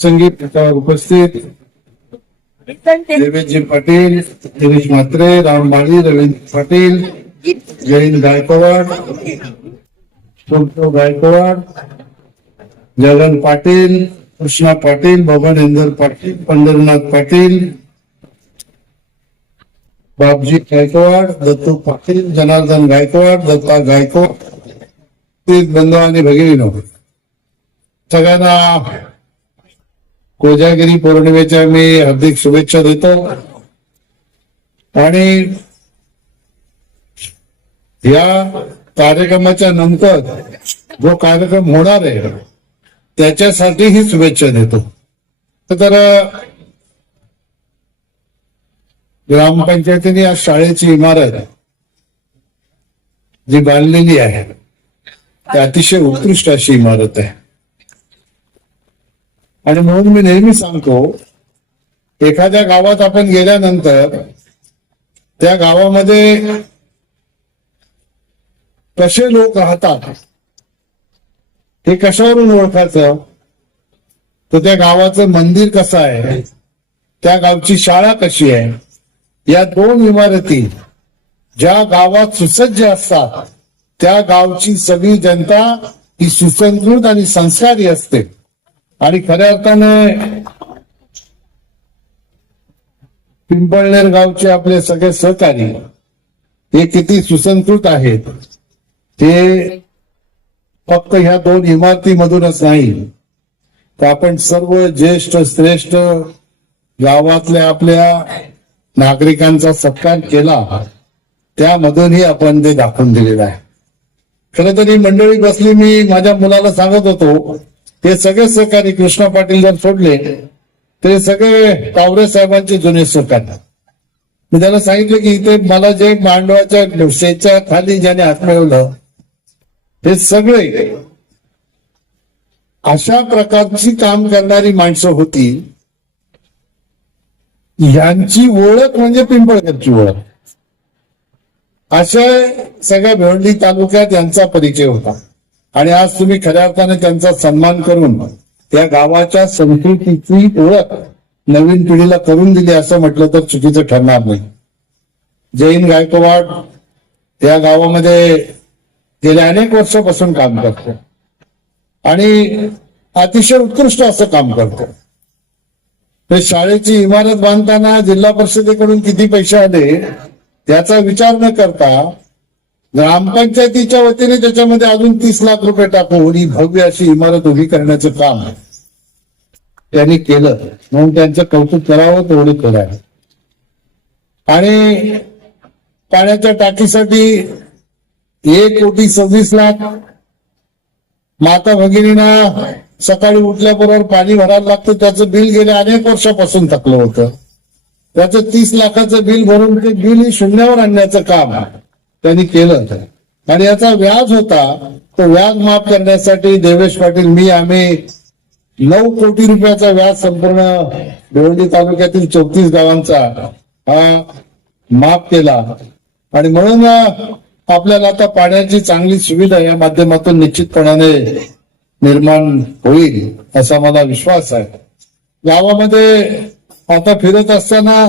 संगीत उपस्थित. देवेशजी पाटील गिरीश म्हात्रे राम बाळी रवींद्र पाटील जयंत गायकवाड गायकवाड जगन पाटील कृष्णा पाटील बबन इंदर पाटील पंढरनाथ पाटील बाबजी गायकवाड दत्तू पाटील जनार्दन गायकवाड दत्ता गायकवाड बंधू आणि भगिनी सगळ्यांना कोजागिरी पौर्णिमेच्या मी हार्दिक शुभेच्छा देतो. आणि या कार्यक्रमाच्या नंतर जो कार्यक्रम होणार आहे त्याच्यासाठीही शुभेच्छा देतो. तर ग्रामपंचायतीने या शाळेची इमारत जी बांधलेली आहे ती अतिशय उत्कृष्ट अशी इमारत आहे. आणि म्हणून मी नेहमी सांगतो एखाद्या गावात आपण गेल्यानंतर त्या गावामध्ये कसे लोक राहतात हे कशावरून ओळखायचं? तर त्या गावाचं मंदिर कसं आहे? त्या गावची शाळा कशी आहे? या दोन इमारती ज्या गावात सुसज्ज असतात त्या गावची सगळी जनता ही सुसंस्कृत आणि संस्कारी असते. आणि खऱ्या अर्थाने पिंपळनेर गावचे आपले सगळे सहकारी हे किती सुसंस्कृत आहेत ते फक्त ह्या दोन इमारतीमधूनच नाही तर आपण सर्व ज्येष्ठ श्रेष्ठ गावातल्या आपल्या नागरिकांचा सत्कार केला त्यामधूनही आपण ते दाखवून दिलेलं आहे. खरं तर ही मंडळी बसली मी माझ्या मुलाला सांगत होतो ते सगळे सहकारी कृष्णा पाटील जर सोडले ते सगळे कावरे साहेबांचे जुने सहकारी. मी त्याला सांगितलं की इथे मला जे मांडवाच्या शेच्या खाली ज्याने हात मिळवलं हे सगळे अशा प्रकारची काम करणारी माणसं होती. यांची ओळख म्हणजे पिंपळकरची ओळख. अशा सगळ्या भिवंडी तालुक्यात यांचा परिचय होता. आणि आज तुम्ही खऱ्या अर्थाने त्यांचा सन्मान करून त्या गावाच्या संस्कृतीची ओळख नवीन पिढीला करून दिली असं म्हटलं तर चुकीचं ठरणार नाही. जैन गायकवाड. या गावामध्ये गेल्या अनेक वर्षापासून काम करतो. आणि अतिशय उत्कृष्ट असं काम करतो. ते शाळेची इमारत बांधताना जिल्हा परिषदेकडून किती पैसे आले त्याचा विचार न करता ग्रामपंचायतीच्या वतीने त्याच्यामध्ये अजून तीस लाख रुपये टाकून ही भव्य अशी इमारत उभी करण्याचं काम त्यांनी केलं. म्हणून त्यांचं कौतुक करावं तेवढं करावं. आणि पाण्याच्या टाकीसाठी एक कोटी सव्वीस लाख. माता भगिनींना सकाळी उठल्याबरोबर पाणी भरायला लागतं. त्याचं बिल गेल्या अनेक वर्षापासून थकलं होतं. त्याचं तीस लाखाचं बिल भरून ते बिल शून्यावर आणण्याचं काम आहे. त्यांनी केलं तर आणि याचा व्याज होता. तो व्याज माफ करण्यासाठी देवेश पाटील मी आम्ही नऊ कोटी रुपयाचा व्याज संपूर्ण भिवंडी तालुक्यातील चौतीस गावांचा हा माफ केला. आणि म्हणून आपल्याला आता पाण्याची चांगली सुविधा या माध्यमातून निश्चितपणाने निर्माण होईल असा मला विश्वास आहे. गावामध्ये आता फिरत असताना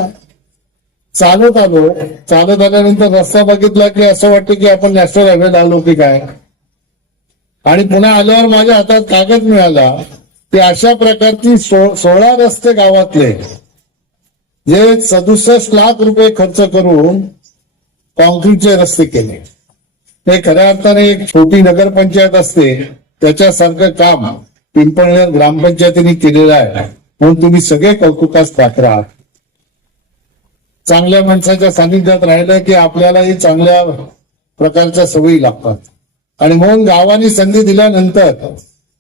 चालत आलो. चालत आल्यानंतर रस्ता बघितला की असं वाटतं की आपण नॅशनल हायवेला आलो की काय? आणि पुन्हा आल्यावर माझ्या हातात कागद मिळाला. की अशा प्रकारची सोळा रस्ते गावातले. जे सदुसष्ट लाख रुपये खर्च करून कॉन्क्रीटचे रस्ते केले. हे खऱ्या अर्थाने एक छोटी नगरपंचायत असते. त्याच्यासारखं काम पिंपळनेर ग्रामपंचायतीने केलेलं आहे. म्हणून तुम्ही सगळे कौतुकास पात्र आहात. चांगल्या माणसाच्या सानिध्यात राहिलं की आपल्यालाही चांगल्या प्रकारच्या सवयी लागतात. आणि म्हणून गावाने संधी दिल्यानंतर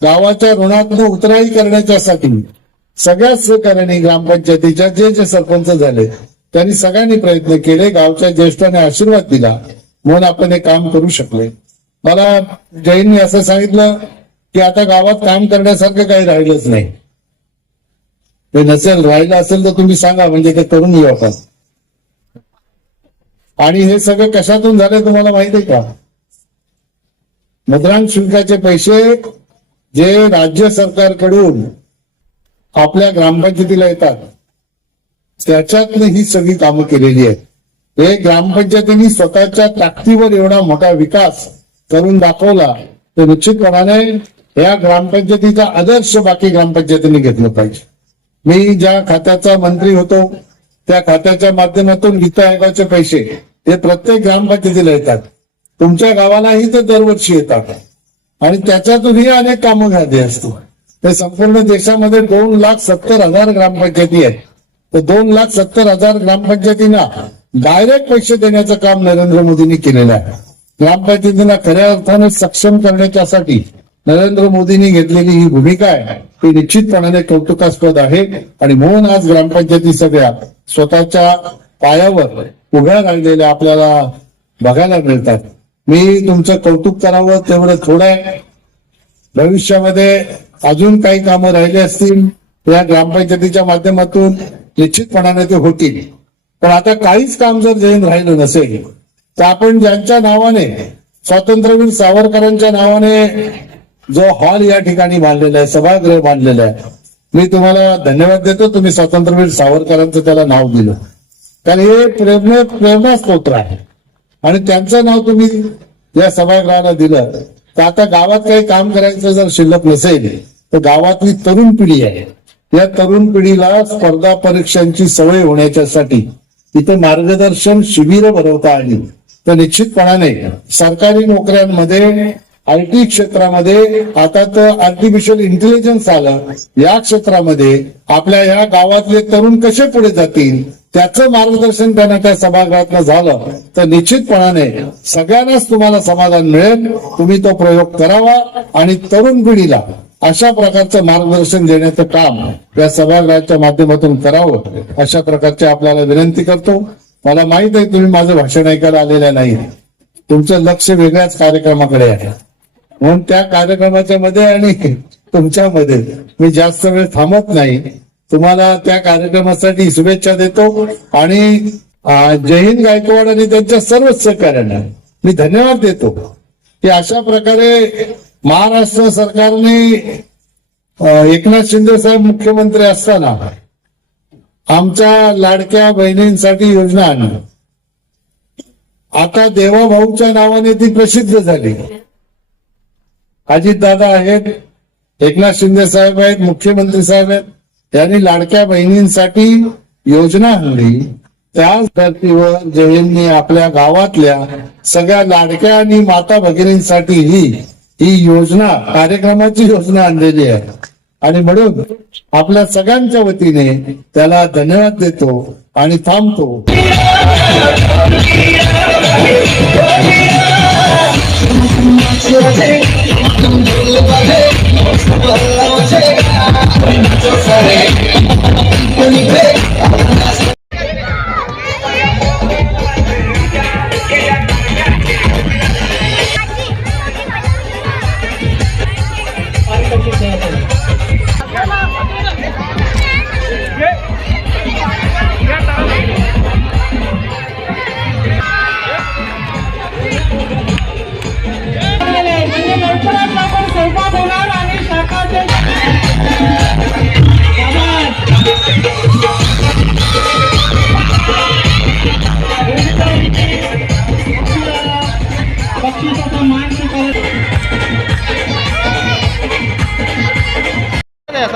गावाच्या ऋणातून उतराई करण्याच्यासाठी सगळ्याच सहकार्याने ग्रामपंचायतीच्या जे जे सरपंच झाले त्यांनी सगळ्यांनी प्रयत्न केले गावच्या ज्येष्ठाने आशीर्वाद दिला म्हणून आपण हे काम करू शकले. मला जैननी असं सांगितलं की आता गावात काम करण्यासारखं काही राहिलंच नाही. ते नसेल राहिलं असेल तर तुम्ही सांगा म्हणजे ते करून घेऊ आपण. आणि हे सगळं कशातून झालं तुम्हाला माहिती आहे का? मुद्रांक शुल्काचे पैसे जे राज्य सरकारकडून आपल्या ग्रामपंचायतीला येतात त्याच्यातनं ही सगळी कामं केलेली आहेत. हे ग्रामपंचायतींनी स्वतःच्या ताकदीवर एवढा मोठा विकास करून दाखवला तर निश्चितपणाने या ग्रामपंचायतीचा आदर्श बाकी ग्रामपंचायतींनी घेतलं पाहिजे. मी ज्या खात्याचा मंत्री होतो त्या खात्याच्या माध्यमातून वित्त आयोगाचे पैसे ते प्रत्येक ग्रामपंचायतीला येतात. तुमच्या गावालाही ते दरवर्षी येतात. आणि त्याच्यातूनही अनेक कामं झाली असतो ते संपूर्ण देशामध्ये दोन लाख सत्तर हजार ग्रामपंचायती आहेत. तर दोन लाख सत्तर हजार ग्रामपंचायतींना डायरेक्ट पैसे देण्याचं काम नरेंद्र मोदींनी केलेलं आहे. ग्रामपंचायतींना खऱ्या अर्थाने सक्षम करण्याच्यासाठी नरेंद्र मोदींनी घेतलेली ही भूमिका आहे. ती निश्चितपणाने कौतुकास्पद आहे. आणि म्हणून आज ग्रामपंचायती सगळ्या स्वतःच्या पायावर उभ्या राहिलेल्या आपल्याला बघायला मिळतात. मी तुमचं कौतुक करावं तेवढं थोडं आहे. भविष्यामध्ये अजून काही कामं राहिली असतील या ग्रामपंचायतीच्या माध्यमातून निश्चितपणाने ते होतील. पण आता काहीच काम जर जैन राहिलं नसेल तर आपण ज्यांच्या नावाने स्वातंत्र्यवीर सावरकरांच्या नावाने जो हॉल या ठिकाणी बांधलेला आहे सभागृह बांधलेला आहे मी तुम्हाला धन्यवाद देतो. तुम्ही स्वातंत्र्यवीर सावरकरांचं त्याला नाव दिलं. कारण हे प्रेरणे प्रेरणास्त्रोत्र आहे. आणि त्यांचं नाव तुम्ही या सभागृहाला दिलं. तर आता गावात काही काम करायचं जर शिल्लक नसेल तर गावातली तरुण पिढी आहे. या तरुण पिढीला स्पर्धा परीक्षांची सवय होण्याच्यासाठी इथे मार्गदर्शन शिबिरं भरवता आली. तर निश्चितपणाने सरकारी नोकऱ्यांमध्ये आय टी क्षेत्रामध्ये आता तर आर्टिफिशियल इंटेलिजन्स आलं. या क्षेत्रामध्ये आपल्या या गावातले तरुण कसे पुढे जातील त्याचं मार्गदर्शन त्यांना त्या सभागृहातनं झालं. तर निश्चितपणाने सगळ्यांनाच तुम्हाला समाधान मिळेल. तुम्ही तो प्रयोग करावा आणि तरुण पिढीला अशा प्रकारचं मार्गदर्शन देण्याचं काम या सभागृहाच्या माध्यमातून करावं अशा प्रकारची आपल्याला विनंती करतो. मला माहीत आहे तुम्ही माझं भाषण ऐकायला आलेलं नाही तुमचं लक्ष वेगळ्याच कार्यक्रमाकडे आहे. म्हणून त्या कार्यक्रमाच्या मध्ये आणि तुमच्यामध्ये मी जास्त वेळ थांबत नाही. तुम्हाला त्या कार्यक्रमासाठी शुभेच्छा देतो आणि अं, जय हिंद गायकवाड आणि त्यांच्या सर्व सहकार्यांना मी धन्यवाद देतो. की अशा प्रकारे महाराष्ट्र सरकारने एकनाथ शिंदे साहेब मुख्यमंत्री असताना आमच्या लाडक्या बहिणींसाठी योजना आणली. आता देवाभाऊच्या नावाने ती प्रसिद्ध झाली. अजितदादा आहेत एकनाथ शिंदे साहेब आहेत मुख्यमंत्री साहेब आहेत. त्यांनी लाडक्या बहिणींसाठी योजना आणली. त्याच धर्तीवर जयंनी आपल्या गावातल्या सगळ्या लाडक्या आणि माता भगिनींसाठी ही ही योजना कार्यक्रमाची योजना आणलेली आहे. आणि म्हणून आपल्या सगळ्यांच्या वतीने त्याला धन्यवाद देतो आणि थांबतो. म्हणजे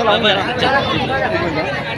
Lại về.